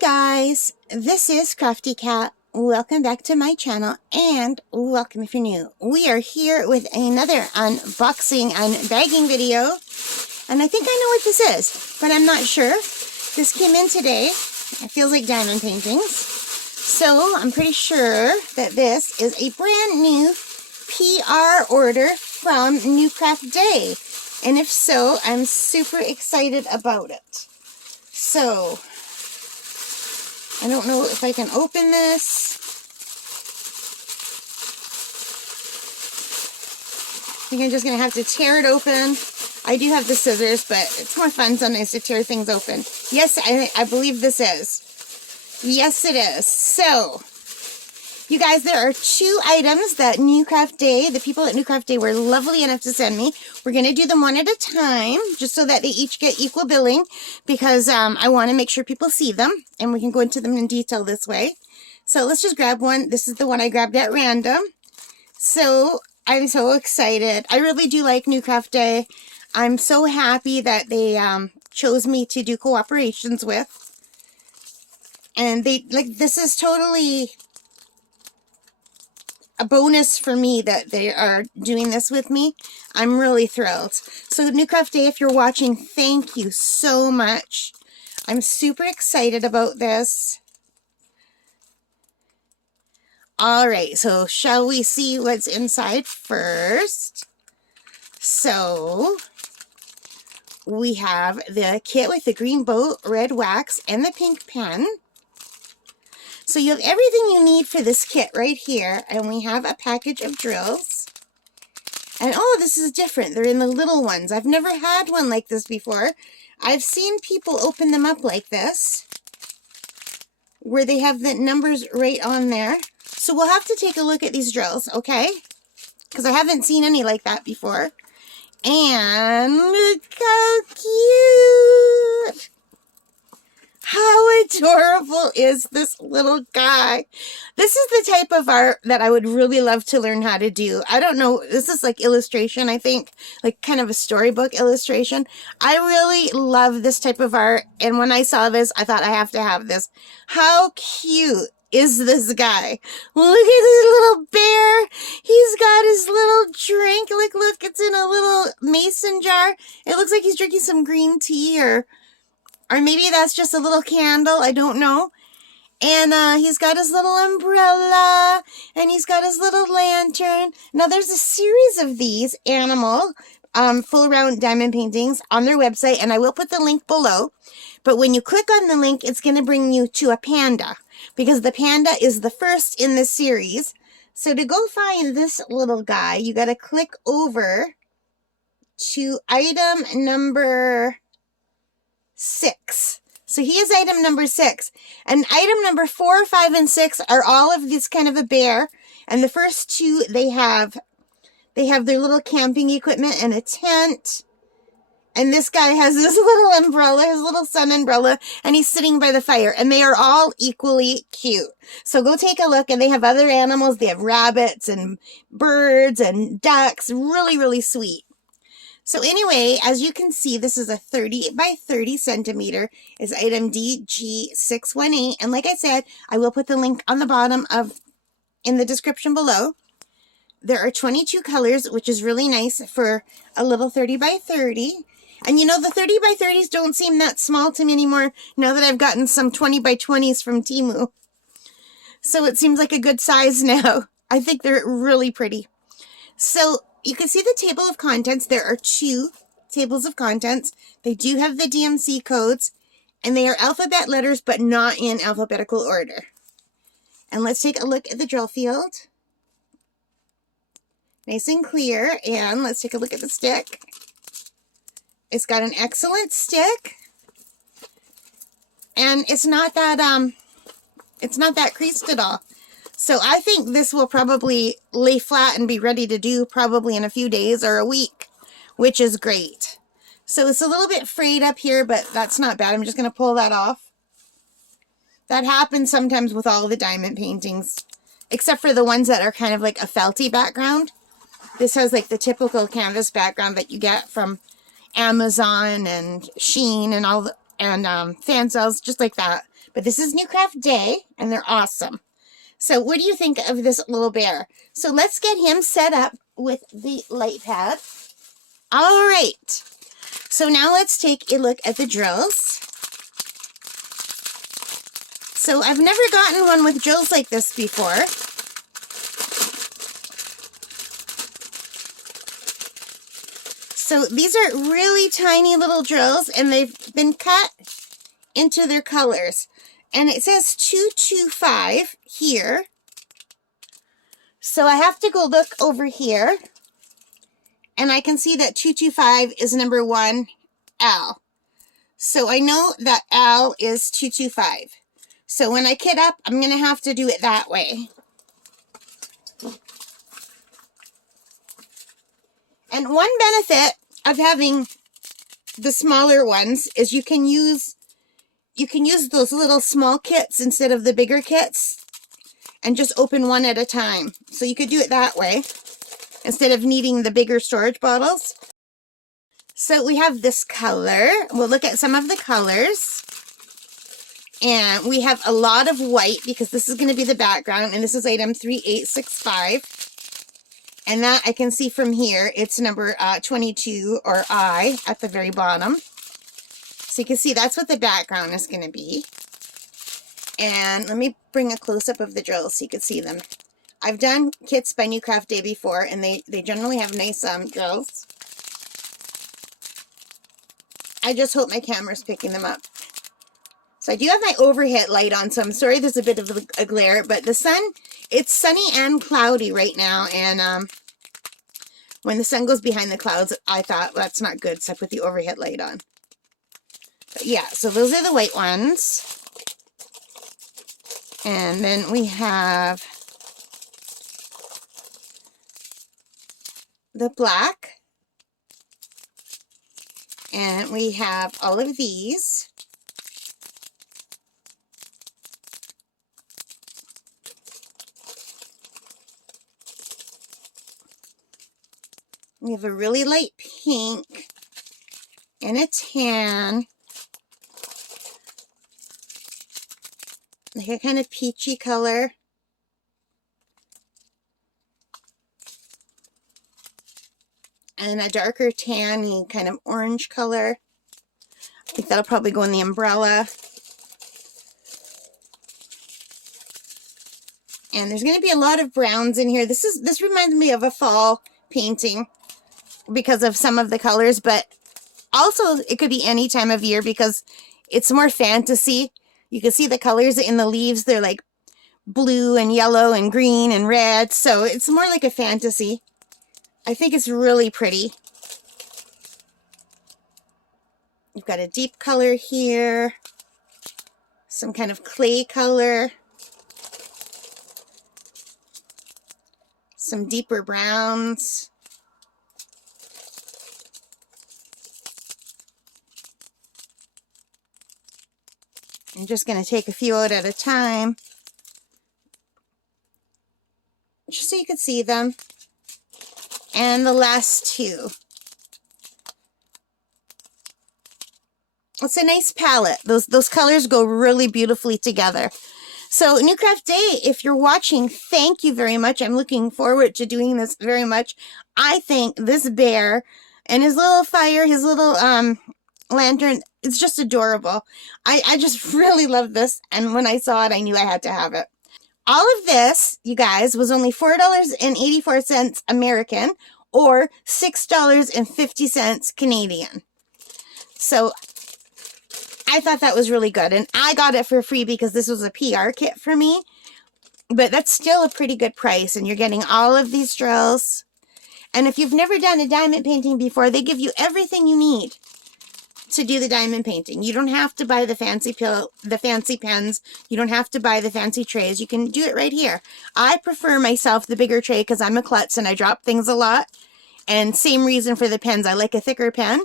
Guys, this is Crafty Cat. Welcome back to my channel and welcome if you're new. We are here with another unboxing and bagging video, and I think I know what this is, but I'm not sure. This came in today. It feels like diamond paintings, so I'm pretty sure that this is a brand new PR order from New Craft Day, and if so, I'm super excited about it. So I don't know if I can open this. I think I'm just going to have to tear it open. I do have the scissors, but it's more fun sometimes to tear things open. Yes, I believe this is. Yes, it is. So, you guys, there are two items that New Craft Day, the people at New Craft Day were lovely enough to send me. We're going to do them one at a time, just so that they each get equal billing, because I want to make sure people see them, and we can go into them in detail this way. So let's just grab one. This is the one I grabbed at random. So I'm so excited. I really do like New Craft Day. I'm so happy that they chose me to do cooperations with. And this is totally a bonus for me that they are doing this with me. I'm really thrilled. So New Craft Day, if you're watching, thank you so much. I'm super excited about this. All right, so shall we see what's inside first? So we have the kit with the green boat, red wax, and the pink pen. So you have everything you need for this kit right here, and we have a package of drills. And oh, this is different. They're in the little ones. I've never had one like this before. I've seen people open them up like this, where they have the numbers right on there. So we'll have to take a look at these drills, okay? Because I haven't seen any like that before. And look how cute! How adorable is this little guy? This is the type of art that I would really love to learn how to do. I don't know, this is like illustration, I think, like kind of a storybook illustration. I really love this type of art, and when I saw this, I thought I have to have this. How cute is this guy? Look at this little bear. He's got his little drink. Look, it's in a little mason jar. It looks like he's drinking some green tea, or maybe that's just a little candle. I don't know. And he's got his little umbrella, and he's got his little lantern. Now, there's a series of these animal full round diamond paintings on their website, and I will put the link below. But when you click on the link, it's going to bring you to a panda, because the panda is the first in this series. So to go find this little guy, you got to click over to item number 6. So he is item number 6. And item number 4, 5, and 6 are all of this kind of a bear. And the first two, they have their little camping equipment and a tent. And this guy has his little umbrella, his little sun umbrella, and he's sitting by the fire. And they are all equally cute. So go take a look, and they have other animals. They have rabbits and birds and ducks. Really, really sweet. So anyway, as you can see, this is a 30 by 30 centimeter. Is item DG618. And like I said, I will put the link on the bottom in the description below. There are 22 colors, which is really nice for a little 30 by 30. And you know, the 30 by 30s don't seem that small to me anymore now that I've gotten some 20 by 20s from Temu. So it seems like a good size now. I think they're really pretty. So you can see the table of contents. There are 2 tables of contents. They do have the DMC codes, and they are alphabet letters, but not in alphabetical order. And let's take a look at the drill field. Nice and clear. And let's take a look at the stick. It's got an excellent stick, and it's not that creased at all. So I think this will probably lay flat and be ready to do probably in a few days or a week, which is great. So it's a little bit frayed up here, but that's not bad. I'm just going to pull that off. That happens sometimes with all the diamond paintings, except for the ones that are kind of like a felty background. This has like the typical canvas background that you get from Amazon and Shein and all the, and fan sales, just like that. But this is New Craft Day, and they're awesome. So what do you think of this little bear? So let's get him set up with the light pad. All right. So now let's take a look at the drills. So I've never gotten one with drills like this before. So these are really tiny little drills, and they've been cut into their colors. And it says 225 here. So I have to go look over here, and I can see that 225 is number 1, L. So I know that L is 225. So when I kit up, I'm going to have to do it that way. And one benefit of having the smaller ones is you can use those little small kits instead of the bigger kits, and just open one at a time. So you could do it that way instead of needing the bigger storage bottles. So we have this color. We'll look at some of the colors. And we have a lot of white because this is going to be the background, and this is item 3865. And that I can see from here, it's number 22, or I, at the very bottom. So you can see that's what the background is going to be. And let me bring a close-up of the drills so you can see them. I've done kits by New Craft Day before, and they generally have nice drills. I just hope my camera's picking them up. So I do have my overhead light on, so I'm sorry there's a bit of a glare, but the sun, it's sunny and cloudy right now, and when the sun goes behind the clouds, I thought, well, that's not good, so I put the overhead light on. But yeah, so those are the white ones. And then we have the black. And we have all of these. We have a really light pink and a tan. Like a kind of peachy color. And a darker tanny kind of orange color. I think that'll probably go in the umbrella. And there's going to be a lot of browns in here. This reminds me of a fall painting because of some of the colors, but also it could be any time of year because it's more fantasy. You can see the colors in the leaves. They're like blue and yellow and green and red. So it's more like a fantasy. I think it's really pretty. You've got a deep color here. Some kind of clay color. Some deeper browns. I'm just going to take a few out at a time, just so you can see them. And the last two. It's a nice palette. Those colors go really beautifully together. So New Craft Day, if you're watching, thank you very much. I'm looking forward to doing this very much. I think this bear and his little fire, his little lantern, it's just adorable. I just really love this, and when I saw it, I knew I had to have it. All of this, you guys, was only $4.84 American, or $6.50 Canadian. So I thought that was really good, and I got it for free because this was a PR kit for me, but that's still a pretty good price, and you're getting all of these drills. And if you've never done a diamond painting before, they give you everything you need to do the diamond painting. You don't have to buy the fancy pens. You don't have to buy the fancy trays. You can do it right here. I prefer myself the bigger tray because I'm a klutz and I drop things a lot. And same reason for the pens. I like a thicker pen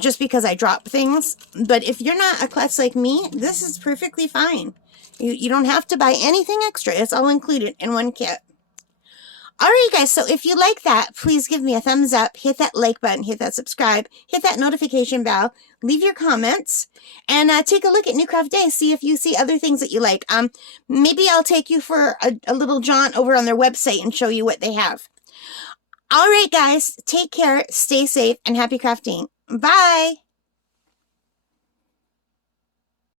just because I drop things. But if you're not a klutz like me, this is perfectly fine. You don't have to buy anything extra. It's all included in one kit. All right, guys, so if you like that, please give me a thumbs up, hit that like button, hit that subscribe, hit that notification bell, leave your comments, and take a look at New Craft Day, see if you see other things that you like. Maybe I'll take you for a little jaunt over on their website and show you what they have. All right, guys, take care, stay safe, and happy crafting. Bye!